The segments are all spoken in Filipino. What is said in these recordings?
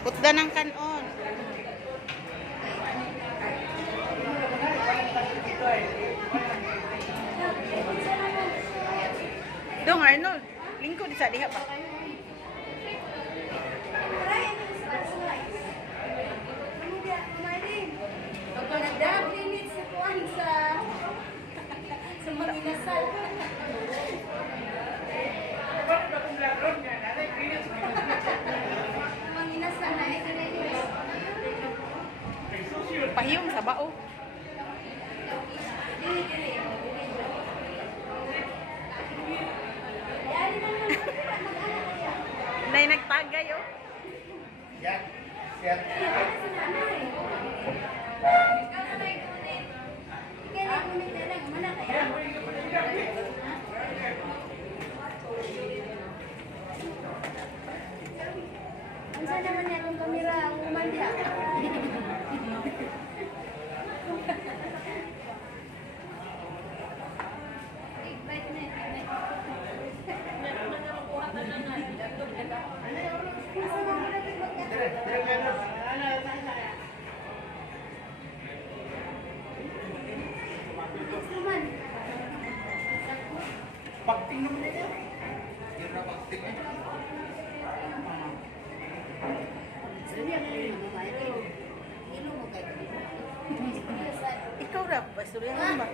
Putda ng kanon. Dong Arnold, lingkod sa diha pa. Sa Manginasal. Manginasal na Pahiyong sa bao. Nay nagtagay oh. Yan. Yan. Saan naman niya kung kamera ang umanda? Pagting naman niya. Hindi na pagting eh. Ikaw ra ba suryan ba?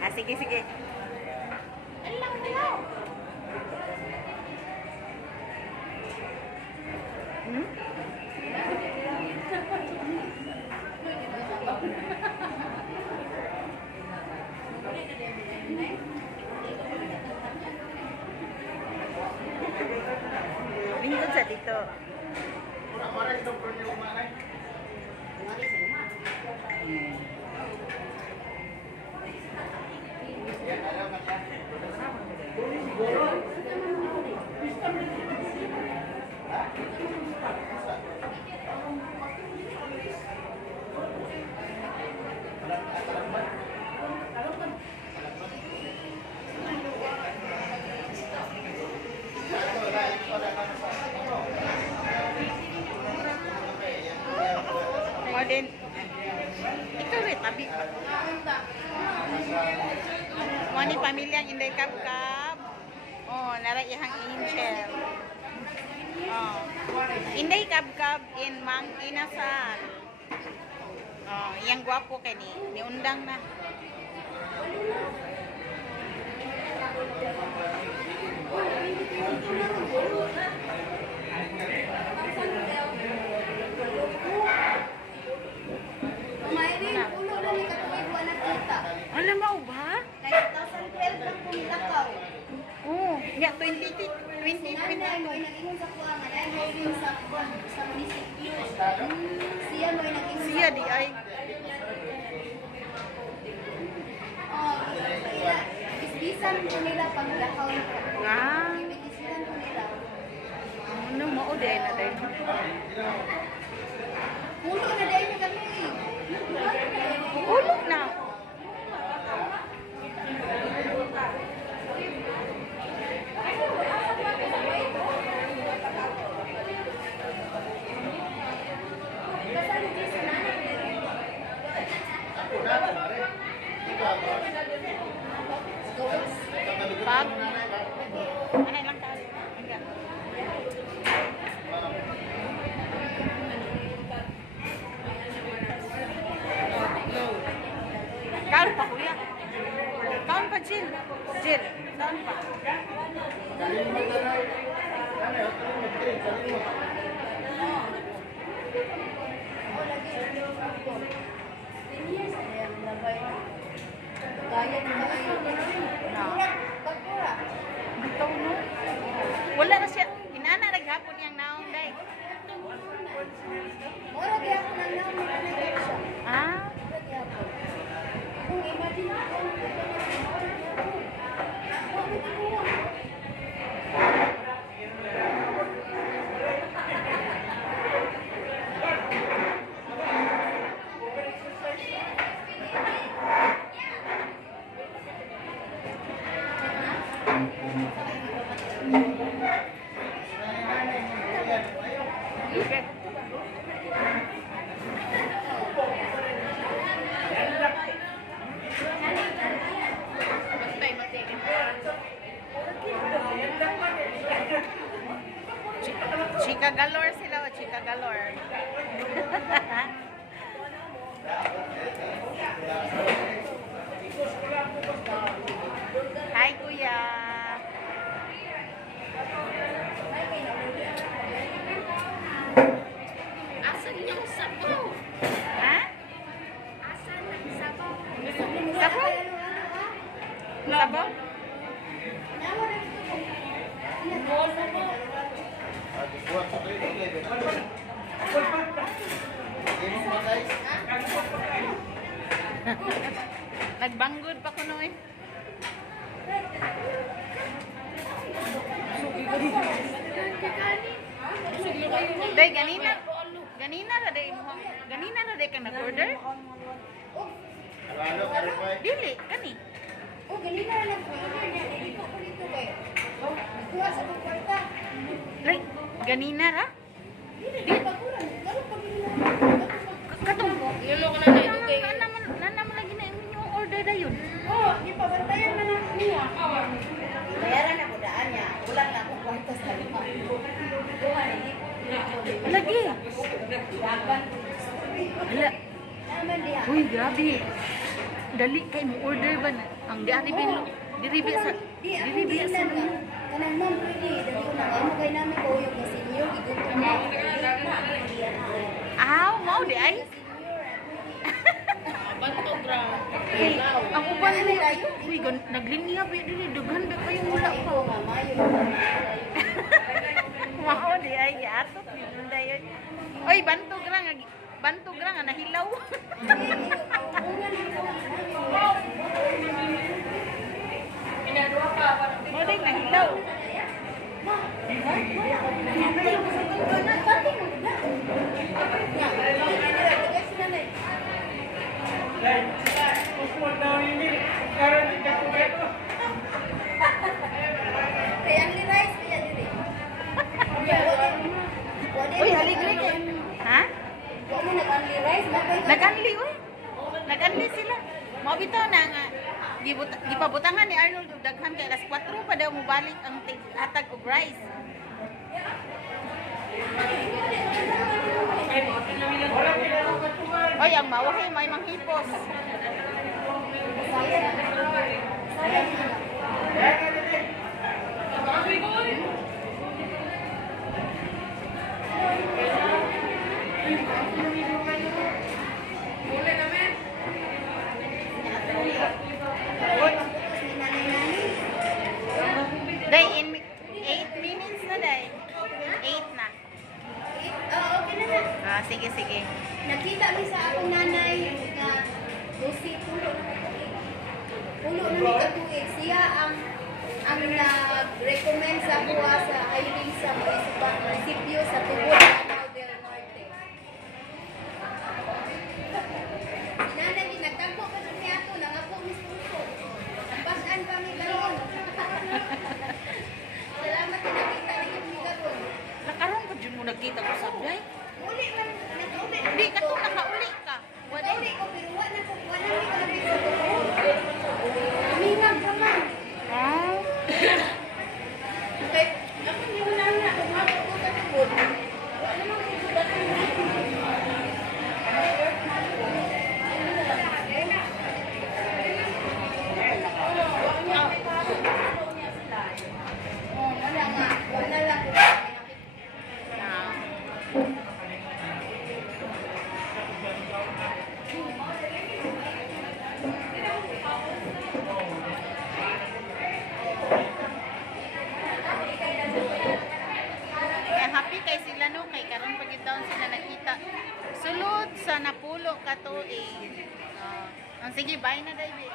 Ah sige sige. Alam mo na. Hmm? Lingkod sa dito. Mara ito po niyo umanay. Yan, alam na siya. O din. Ikaw rin tabi. Mo ni pamilyang Inday Kabkab. Oh, nara ihang angel. Oh. Inday Kabkab in Mang Inasal. Oh, iyang gwapo kay ni undang na. Mayroon ulo na ni katuwid wa nakita. Alam mo ba? 2012 lang pumilakaw. Oh, ya 20 Nanay mo ay nag-ingon sa kuwangan, ay mo din sa munisipyo. Siya mo ay nag-ingon siya di ay. Oh, ila. Isbisan ko nila pag lakaw. Ah, Ibigisilan ko nila. ano mo din na din. Ulo na dahil may kami. Ulog na. Pag anay lang ka. Enggak. Kaon pa kuya. Kaon pa Jill. Jill, kaon pa. Gaya ng kayo. Na. Pagkura. Bitaw no. Wala na siya. Inana naghapon niyang naong day. Mura kaya ako nang namin na siya. Ah, Mura kaya ako. Kung imagine ako, okay. Chika galore sila o chika galore. Hi kuya. Asan yung sabaw? Ha? Asan ang sabaw? Sabaw? Sabaw? Nagbanggod pa ko no eh. Day, ganina ra day mo. Ganina ra day ka nag-order? Dili, kani. Oh, ganina na lang po. Hindi ko dito kayo. Kuha sa kwarta. Like, ganina ra? Hindi, paguran. Ganun pag Katong Yun ko na na ito kayo. naman lagi na yung order da yun. Oh, di pa bantayan na lang niya. Bayaran na mo daan niya. Ulang na akong kwarta sa lima. Lagi. Hala. Naman diya. Uy, grabe. Dali kay mo order ba na? Ang di ari bin diribi sa diribi sa Kanang ma'am, pwede. Dali ko na. Ano kayo namin ko yung senior. Igutom na. Aw, mao di ay. Banto gra. Hey, ang uban ni uy, naglinya ba dili dughan ba kayo wala pa. Ito, mama. Yun. Mao di ay atot ni dayon. Oy, bantog ra nga nahilaw. Mo ding nahilaw. Uy, haligre kay. Ha? Nag-anli uy. Nag-anli sila. Mao bitaw na nga gipabutangan ni Arnold og daghan kay alas 4 pa daw mo balik ang hatag og rice. Oy, ang mawahay may manghipos. Day, in 8 minutes na day. 8 na. Ah, sige, sige. Nakita mi sa akong nanay nga dosi pulo na mi katuig. Siya ang nag-recommend sa kuha sa hiring sa munisipyo sa Tubod, Lanao del Norte. Nanay, nagtagpo ka sa niya ako, nangako mis puso. Nampasan pa mi karon. Salamat na nakita niyo mi karon. Nakaroon ko dyan mo nagkita ko sa day. Uli man, nag-uli. Hindi ka to nakauli ka. Wala. Uli ko, pero wala mi kalapit sa Tubod. Aminag ka man. Ah. Okay, ako hindi mo lang na kung ako ko sa Tubod. Wala naman ko sa wala nga. Wala lang ko. Ah. Kaya happy kay sila no kay karon pagitaon sila nakita. Sulod sa napulo ka tuig. Ang sige, bye na, David.